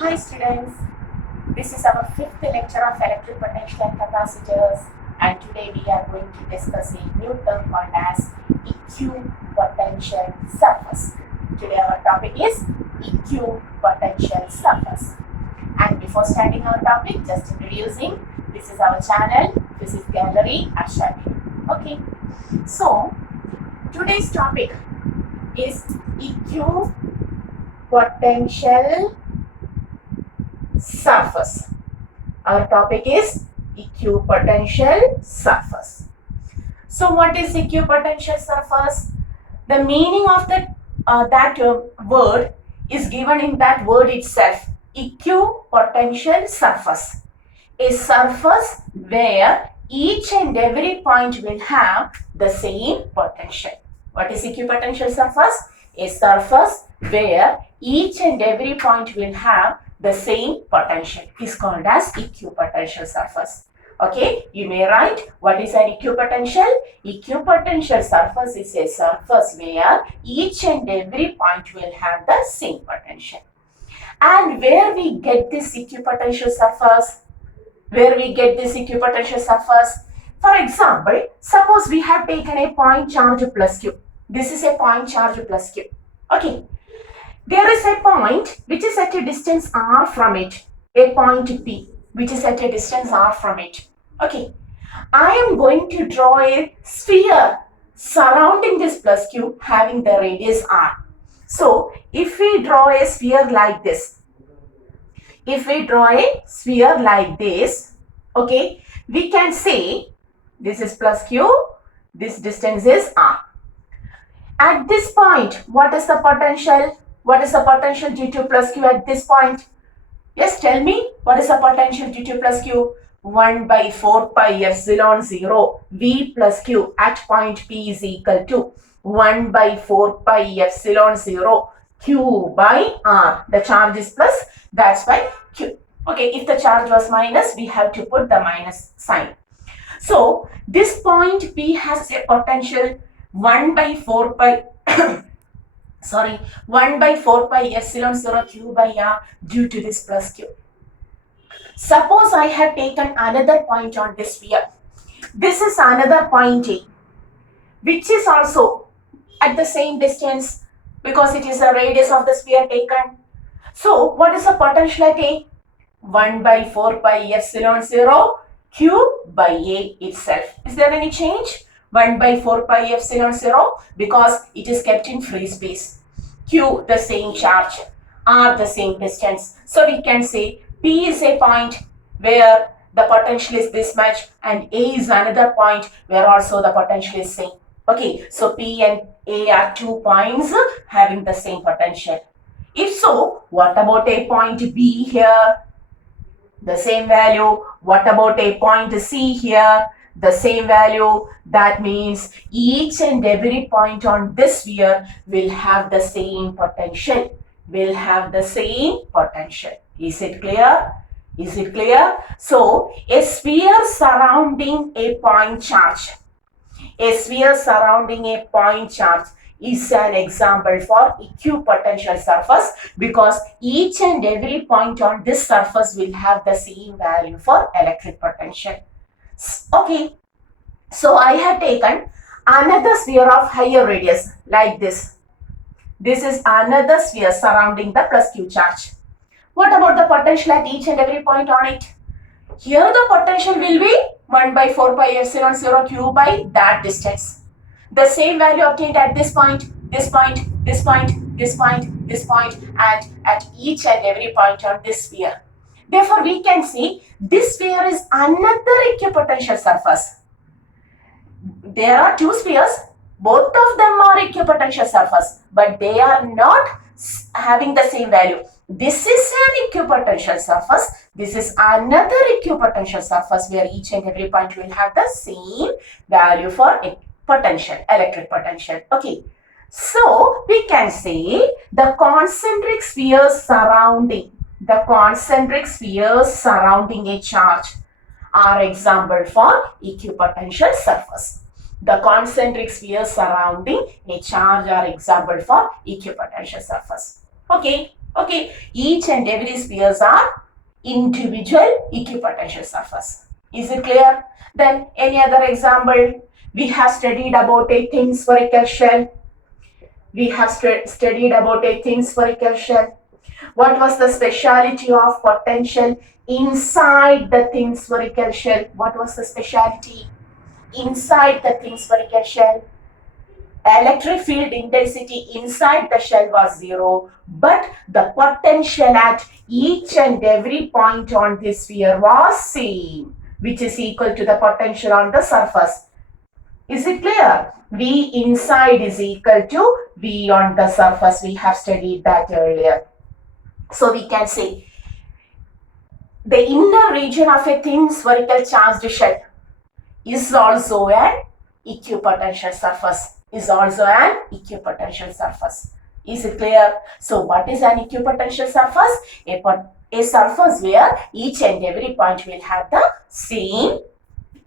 Hi students, this is our fifth lecture of electric potential and capacitors, and today we are going to discuss a new term called as equipotential surface. Today our topic is equipotential surface. And before starting our topic, just introducing, this is our channel, this is Gallery Ashadi. Okay, so today's topic is equipotential surface. Our topic is equipotential surface. So what is equipotential surface? The meaning of that word is given in that word itself. Equipotential surface. A surface where each and every point will have the same potential. What is equipotential surface? A surface where each and every point will have the same potential is called as equipotential surface. Okay, you may write what is an equipotential? Equipotential surface is a surface where each and every point will have the same potential. And where we get this equipotential surface? Where we get this equipotential surface? For example, suppose we have taken a point charge plus q. This is a point charge plus q. Okay. There is a point which is at a distance r from it, a point P which is at a distance r from it. Okay, I am going to draw a sphere surrounding this plus q having the radius r. So, if we draw a sphere like this, okay, we can say this is plus q, this distance is r. At this point, what is the potential? What is the potential due to plus q at this point? Yes, tell me, what is the potential due to plus q? 1 by 4 pi epsilon 0 V plus q at point P is equal to 1 by 4 pi epsilon 0 q by r. The charge is plus, that's why q. Okay, if the charge was minus, we have to put the minus sign. So, this point P has a potential 1 by 4 pi 1 by 4 pi epsilon 0 q by r due to this plus q. Suppose I have taken another point on this sphere. This is another point A, which is also at the same distance because it is the radius of the sphere taken. So, what is the potential at A? 1 by 4 pi epsilon 0 q by A itself. Is there any change? 1 by 4 pi epsilon 0 because it is kept in free space. Q the same charge, R the same distance. So we can say P is a point where the potential is this much and A is another point where also the potential is same. Okay, so P and A are 2 points having the same potential. If so, what about a point B here? The same value. What about a point C here? The same value. That means each and every point on this sphere will have the same potential. Is it clear? So, a sphere surrounding a point charge. Is an example for equipotential surface because each and every point on this surface will have the same value for electric potential. Okay, so I have taken another sphere of higher radius like this. This is another sphere surrounding the plus q charge. What about the potential at each and every point on it? Here the potential will be 1 by 4 pi epsilon 0 q by that distance. The same value obtained at this point, and at each and every point on this sphere. Therefore, we can see this sphere is another equipotential surface. There are two spheres, both of them are equipotential surface, but they are not having the same value. This is an equipotential surface. This is another equipotential surface where each and every point will have the same value for potential, electric potential. Okay. So, we can say the concentric spheres surrounding a charge are example for equipotential surface. The concentric spheres surrounding a charge are example for equipotential surface. Okay, Okay, each and every spheres are individual equipotential surface. Is it clear? Then any other example? We have studied about a thin spherical shell. We have studied about a thin spherical shell. What was the speciality of potential inside the thin spherical shell? What was the speciality inside the thin spherical shell? Electric field intensity inside the shell was zero, but the potential at each and every point on this sphere was same, which is equal to the potential on the surface. Is it clear? V inside is equal to V on the surface. We have studied that earlier. So we can say the inner region of a thin spherical charged shell is also an equipotential surface. Is also an equipotential surface. Is it clear? So what is an equipotential surface? A surface where each and every point will have the same,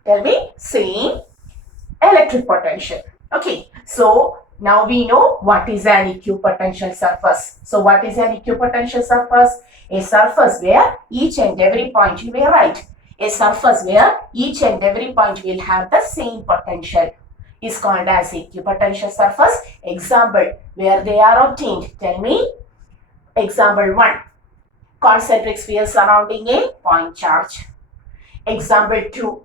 tell me, same electric potential. Okay, so now we know what is an equipotential surface. So what is an equipotential surface? A surface where each and every point, you may write, a surface where each and every point will have the same potential is called as equipotential surface. Example, where they are obtained. Tell me. Example 1. Concentric sphere surrounding a point charge. Example 2.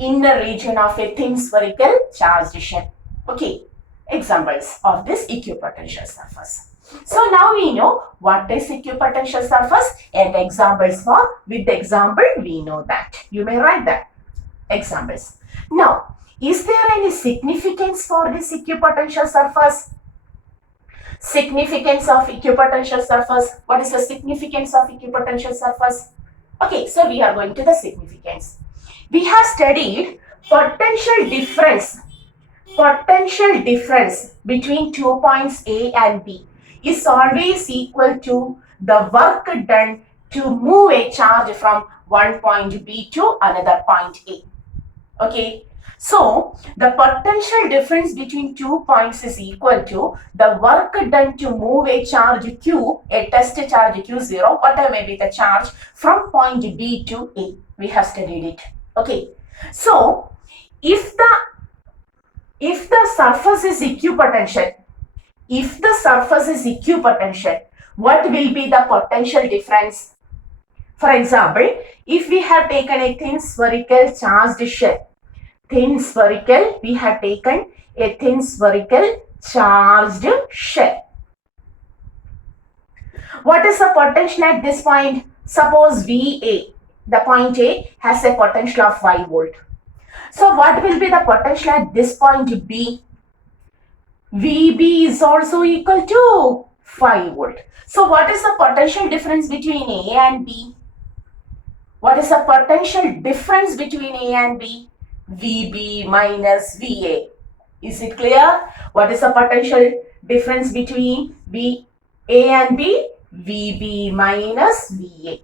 Inner region of a thin spherical charged shell. Okay, examples of this equipotential surface. So now we know what is equipotential surface and examples for. With the example, we know that. You may write that. Examples. Now, is there any significance for this equipotential surface? Significance of equipotential surface. What is the significance of equipotential surface? Okay, so we are going to the significance. We have studied potential difference between 2 points A and B is always equal to the work done to move a charge from one point B to another point A. Okay, so the potential difference between 2 points is equal to the work done to move a charge Q, a test charge Q0, whatever may be the charge, from point B to A. We have studied it. Okay, so if the surface is equipotential, what will be the potential difference? For example, if we have taken a thin spherical charged shell, we have taken a thin spherical charged shell. What is the potential at this point? Suppose VA, the point A, has a potential of 5 volt. So what will be the potential at this point B? VB is also equal to 5 volt. So what is the potential difference between A and B? What is the potential difference between A and B? VB minus VA. Is it clear? What is the potential difference between A and B? VB minus VA.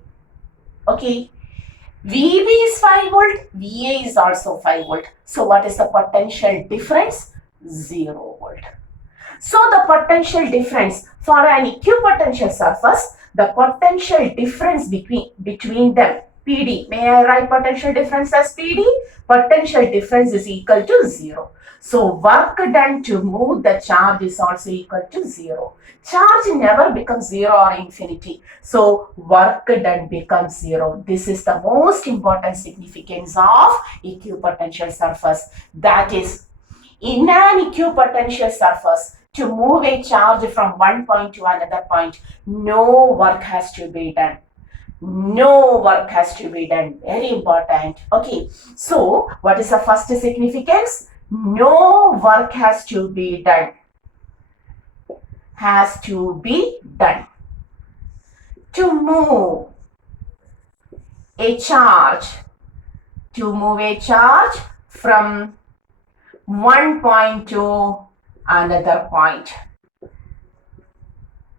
Okay. VB is 5 volt, VA is also 5 volt. So what is the potential difference? 0 volt. So the potential difference for an equipotential surface, the potential difference between them, PD. May I write potential difference as PD? Potential difference is equal to 0. So work done to move the charge is also equal to 0. Charge never becomes 0 or infinity. So work done becomes 0. This is the most important significance of equipotential surface. That is, in an equipotential surface, to move a charge from one point to another point, no work has to be done. No work has to be done. Very important. Okay. So, what is the first significance? No work has to be done. Has to be done. To move a charge. From one point to another point.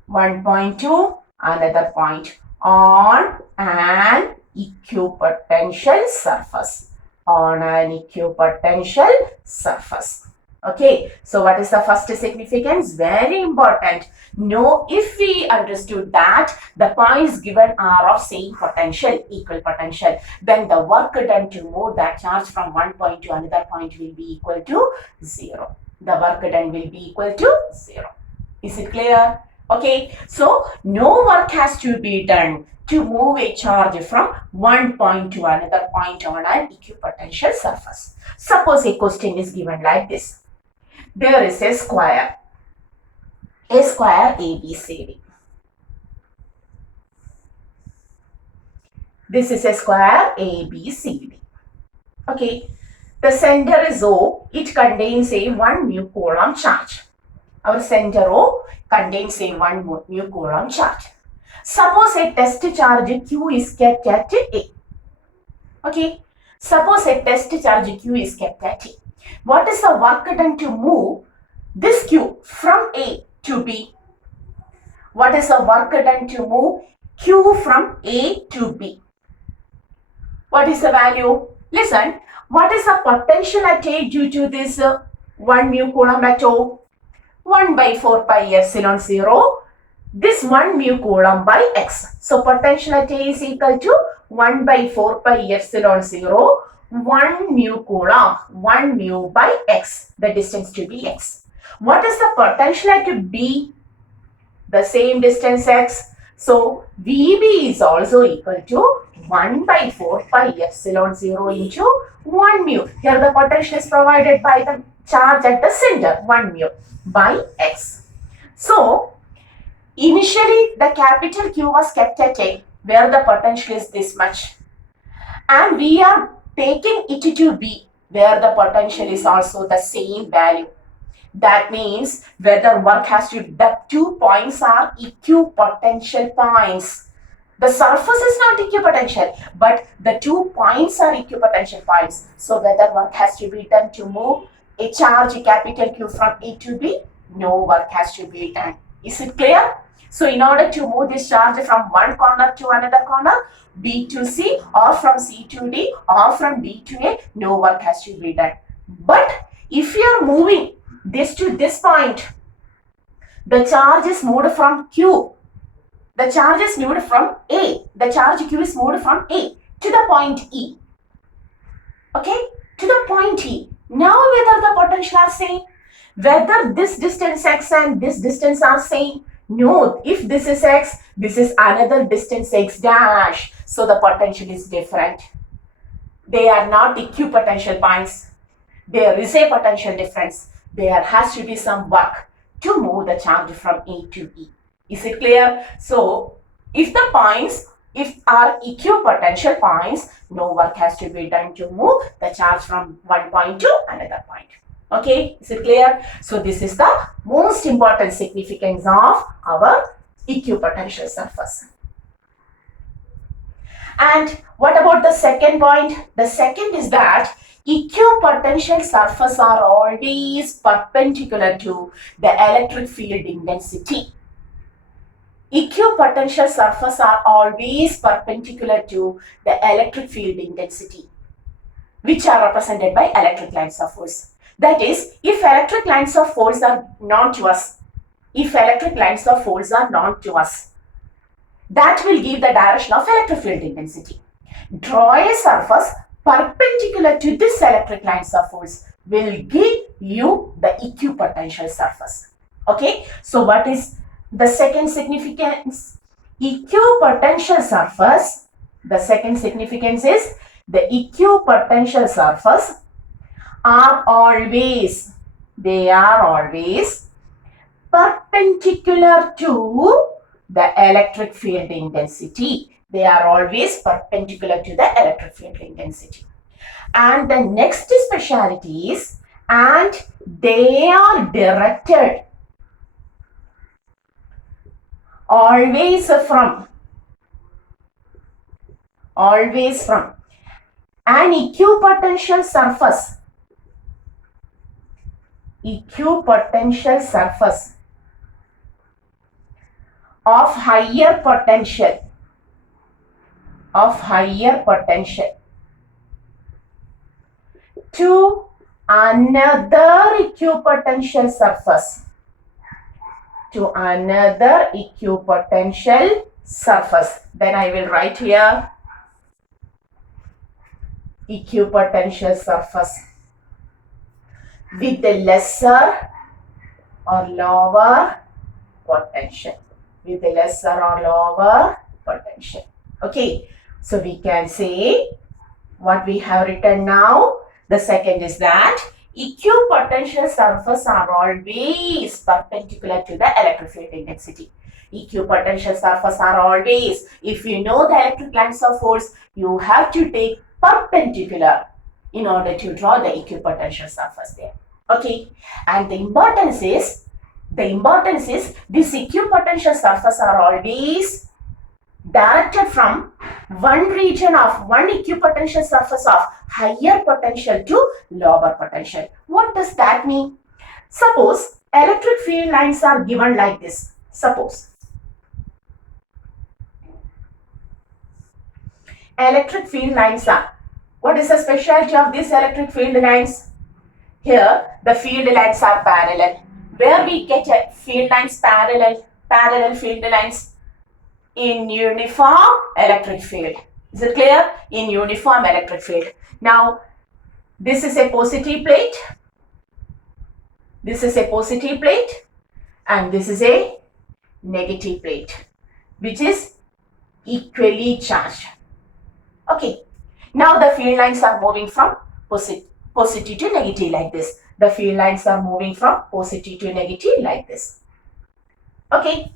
One point to another point on an equipotential surface. On an equipotential surface. Okay, so what is the first significance? Very important. Know if we understood that the points given are of same potential, equal potential, then the work done to move that charge from one point to another point will be equal to 0. The work done will be equal to 0. Is it clear? Okay, so no work has to be done to move a charge from one point to another point on an equipotential surface. Suppose a question is given like this. There is a square ABCD. This is a square ABCD. Okay, the center is O. It contains a 1 mu coulomb charge. Our center O contains a 1 mu coulomb charge. Suppose a test charge Q is kept at A. Okay, suppose a test charge Q is kept at A. What is the work done to move this Q from A to B? What is the work done to move Q from A to B? What is the value? Listen, what is the potential at A due to this 1 mu coulomb at O? 1 by 4 pi epsilon 0. This 1 mu coulomb by x. So potential at A is equal to 1 by 4 pi epsilon 0. 1 mu coulomb, 1 mu by x, the distance to be x. What is the potential at B? The same distance x. So VB is also equal to 1 by 4 pi epsilon 0 into 1 mu. Here the potential is provided by the charge at the center, 1 mu by x. So initially the capital Q was kept at A, where the potential is this much. And we are taking it to B, where the potential is also the same value. That means whether work has to, the 2 points are equipotential points. The surface is not equipotential, but the 2 points are equipotential points. So whether work has to be done to move a charge capital Q from A to B, no work has to be done. Is it clear? So in order to move this charge from one corner to another corner, B to C, or from C to D, or from D to A, no work has to be done. But if you are moving this to this point, the charge is moved from Q. The charge is moved from A. The charge Q is moved from A to the point E. Okay, to the point E. Now whether the potential are same, whether this distance x and this distance are same. No, if this is x, this is another distance x dash. So the potential is different. They are not equipotential points. There is a potential difference. There has to be some work to move the charge from A to E. Is it clear? So if the points are equipotential points, no work has to be done to move the charge from one point to another point. Okay, is it clear? So this is the most important significance of our equipotential surface. And what about the second point? The second is that equipotential surfaces are always perpendicular to the electric field intensity. Equipotential surfaces are always perpendicular to the electric field intensity, which are represented by electric lines of force. That is, if electric lines of force are known to us, that will give the direction of electric field intensity. Draw a surface perpendicular to this electric lines of force will give you the equipotential surface. Okay, so what is the second significance? Equipotential surface. The second significance is the equipotential surface are always perpendicular to the electric field intensity. They are always perpendicular to the electric field intensity. And the next speciality is, and they are directed always from an equipotential surface of higher potential to another equipotential surface. To another equipotential surface. Then I will write here equipotential surface with the lesser or lower potential. With the lesser or lower potential. Okay, so we can say what we have written now. The second is that equipotential surfaces are always perpendicular to the electric field intensity. Equipotential surfaces are always, if you know the electric lines of force, you have to take perpendicular in order to draw the equipotential surface there. Okay, and the importance is this equipotential surfaces are always directed from one region of one equipotential surface of higher potential to lower potential. What does that mean? Suppose electric field lines are given like this. Suppose electric field lines are. What is the specialty of these electric field lines? Here the field lines are parallel. Where we get a field lines parallel field lines? In uniform electric field. Is it clear? In uniform electric field. Now, this is a positive plate. This is a positive plate. And this is a negative plate, which is equally charged. Okay. Now, the field lines are moving from positive to negative like this. The field lines are moving from positive to negative like this. Okay.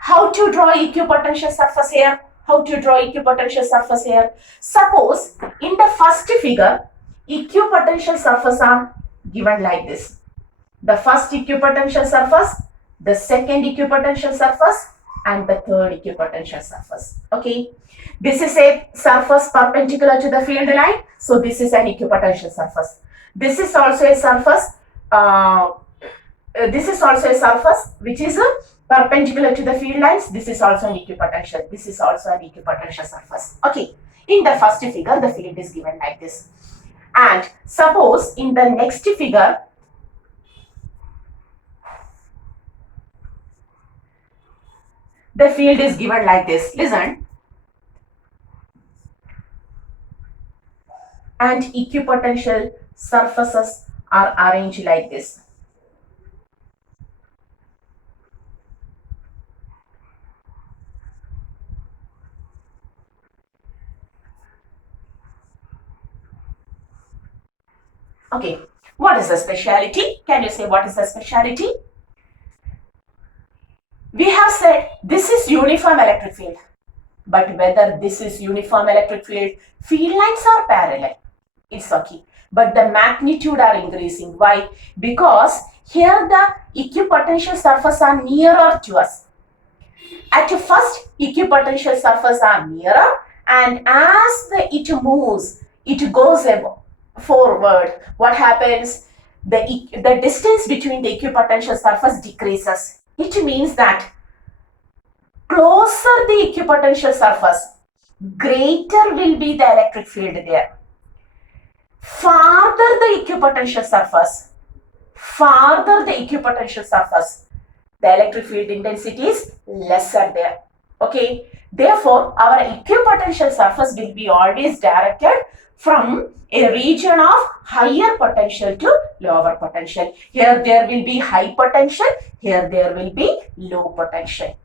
How to draw equipotential surface here? How to draw equipotential surface here? Suppose in the first figure, equipotential surface are given like this. The first equipotential surface, the second equipotential surface, and the third equipotential surface. Okay. This is a surface perpendicular to the field line. So this is an equipotential surface. This is also a surface. Which is perpendicular to the field lines. This is also an equipotential. This is also an equipotential surface. Okay. In the first figure, the field is given like this. And suppose in the next figure, the field is given like this. Listen. And equipotential surfaces are arranged like this. Okay, what is the speciality? Can you say what is the speciality? We have said this is uniform electric field. But whether this is uniform electric field, field lines are parallel. It's okay. But the magnitude are increasing. Why? Because here the equipotential surfaces are nearer to us. At first, equipotential surfaces are nearer, and as it moves, it goes forward. What happens? The distance between the equipotential surface decreases. It means that closer the equipotential surface, greater will be the electric field there. Farther the equipotential surface, the electric field intensity is lesser there. Okay. Therefore, our equipotential surface will be always directed from a region of higher potential to lower potential. Here there will be high potential, here there will be low potential.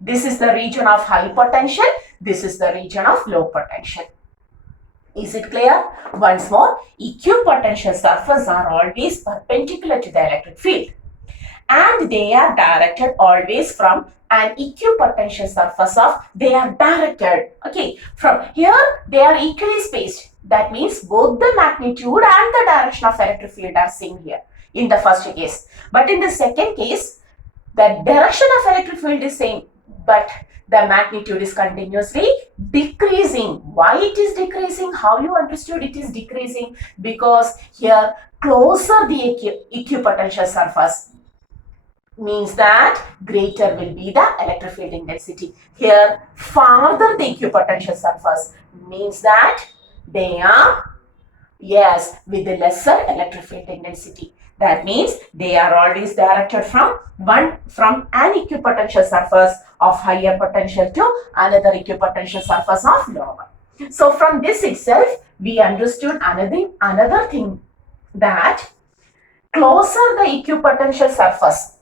This is the region of high potential, this is the region of low potential. Is it clear? Once more, equipotential surfaces are always perpendicular to the electric field. And they are directed always from an equipotential surface of, they are directed, okay, from here they are equally spaced. That means both the magnitude and the direction of electric field are seen here in the first case. But in the second case, the direction of electric field is same, but the magnitude is continuously decreasing. Why it is decreasing? How you understood it is decreasing? Because here closer the equipotential surface means that greater will be the electric field intensity. Here farther the equipotential surface means that they are Yes, with the lesser electric field intensity. That means they are always directed from an equipotential surface of higher potential to another equipotential surface of lower. So from this itself, we understood another thing, that closer the equipotential surface.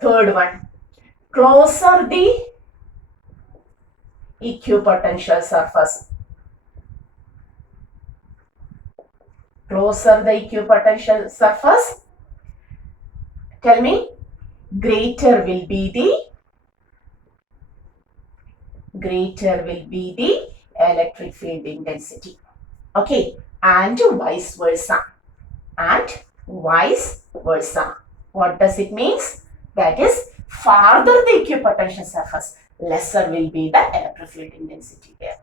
Third one, closer the equipotential surface. Closer the equipotential surface, tell me, greater will be the electric field intensity. Okay, and vice versa. What does it means? That is, farther the equipotential surface, lesser will be the electric field intensity there.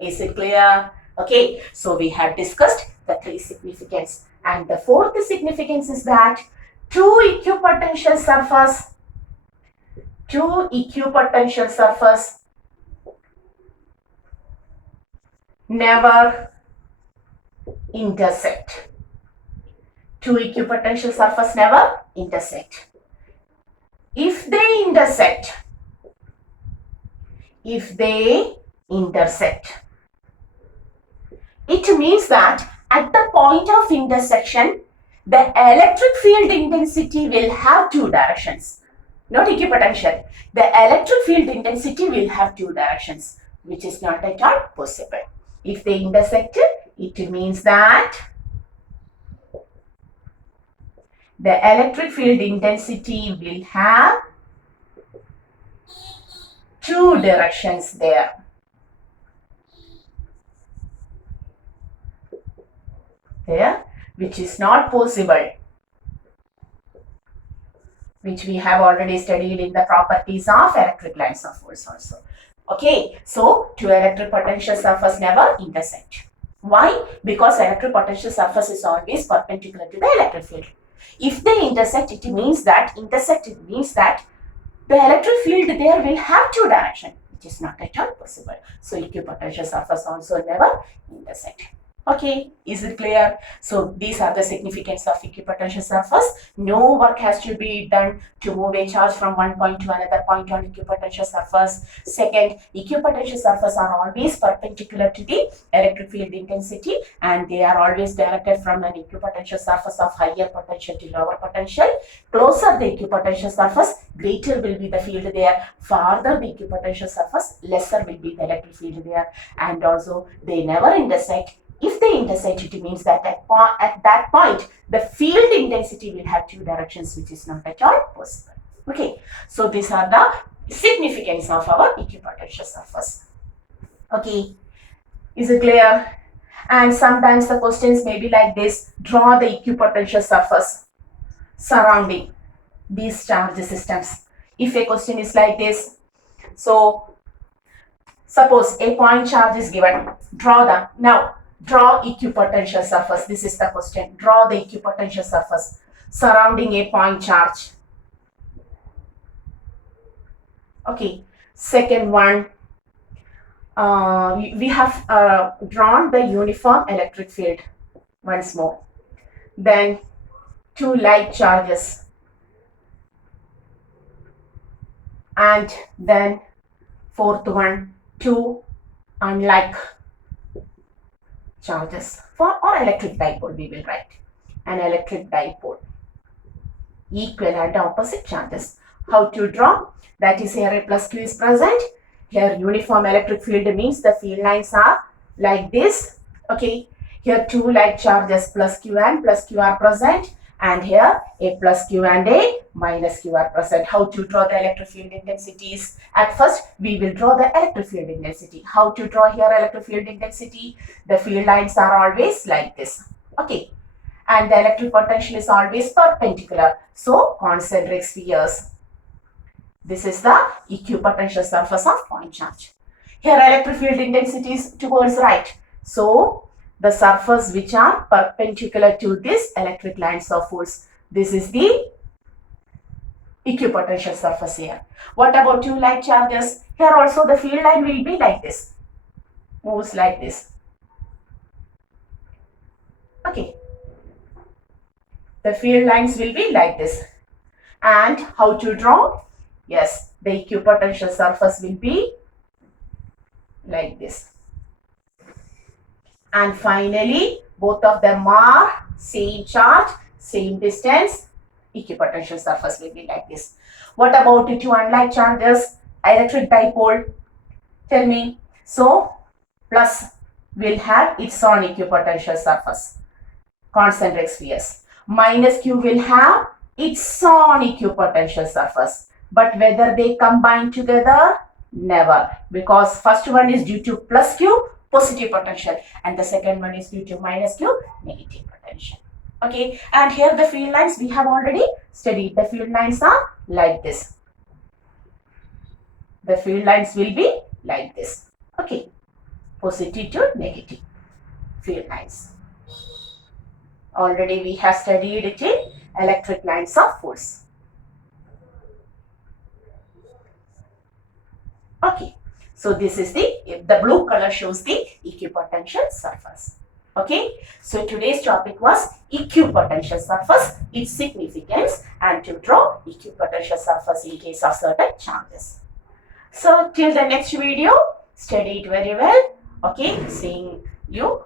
Is it clear? Okay, so we have discussed the three significance, and the fourth significance is that two equipotential surface never intersect. Two equipotential surface never intersect. If they intersect, it means that at the point of intersection, the electric field intensity will have two directions. Not equipotential. The electric field intensity will have two directions, which is not at all possible. If they intersect, it means that the electric field intensity will have two directions there. Which is not possible, which we have already studied in the properties of electric lines of force also. Okay, so two electric potential surface never intersect. Why? Because electric potential surface is always perpendicular to the electric field. If they intersect, it means that the electric field there will have two directions, which is not at all possible. So equipotential surface also never intersect. Okay, is it clear? So these are the significance of equipotential surface. No work has to be done to move a charge from one point to another point on equipotential surface. Second, equipotential surface are always perpendicular to the electric field intensity, and they are always directed from an equipotential surface of higher potential to lower potential. Closer the equipotential surface, greater will be the field there. Farther the equipotential surface, lesser will be the electric field there. And also they never intersect. If they intersect, it means that at that point, the field intensity will have two directions, which is not at all possible. Okay, so these are the significance of our equipotential surface. Okay, is it clear? And sometimes the questions may be like this: draw the equipotential surface surrounding these charge systems. If a question is like this, so suppose a point charge is given, draw equipotential surface. This is the question. Draw the equipotential surface surrounding a point charge. Okay. Second one, we have drawn the uniform electric field once more. Then two like charges. And then fourth one, two unlike charges. Or electric dipole we will write. An electric dipole. Equal and opposite charges. How to draw? That is, here a plus q is present. Here uniform electric field means the field lines are like this. Okay. Here two like charges plus q are present. And here a plus q and a minus q are present. How to draw the electric field intensities? At first, we will draw the electric field intensity. How to draw here electric field intensity? The field lines are always like this. Okay. And the electric potential is always perpendicular. So, concentric spheres. This is the equipotential surface of point charge. Here electric field intensity is towards right. So, the surface which are perpendicular to this electric lines of force. This is the equipotential surface here. What about two like charges? Here also the field line will be like this. Moves like this. Okay, the field lines will be like this. And how to draw? Yes, the equipotential surface will be like this. And finally, both of them are same charge, same distance. Equipotential surface will be like this. What about the two unlike charges? Electric dipole. Tell me. So, plus will have its own equipotential surface. Concentric spheres. Minus Q will have its own equipotential surface. But whether they combine together? Never. Because first one is due to plus Q, positive potential, and the second one is due to minus Q, negative potential. Okay, and here the field lines we have already studied. The field lines are like this. The field lines will be like this. Okay, positive to negative field lines. Already we have studied it in electric lines of force. Okay, so this is the blue color shows the equipotential surface. Okay, so today's topic was equipotential surface, its significance, and to draw equipotential surface in case of certain charges. So till the next video, study it very well. Okay, seeing you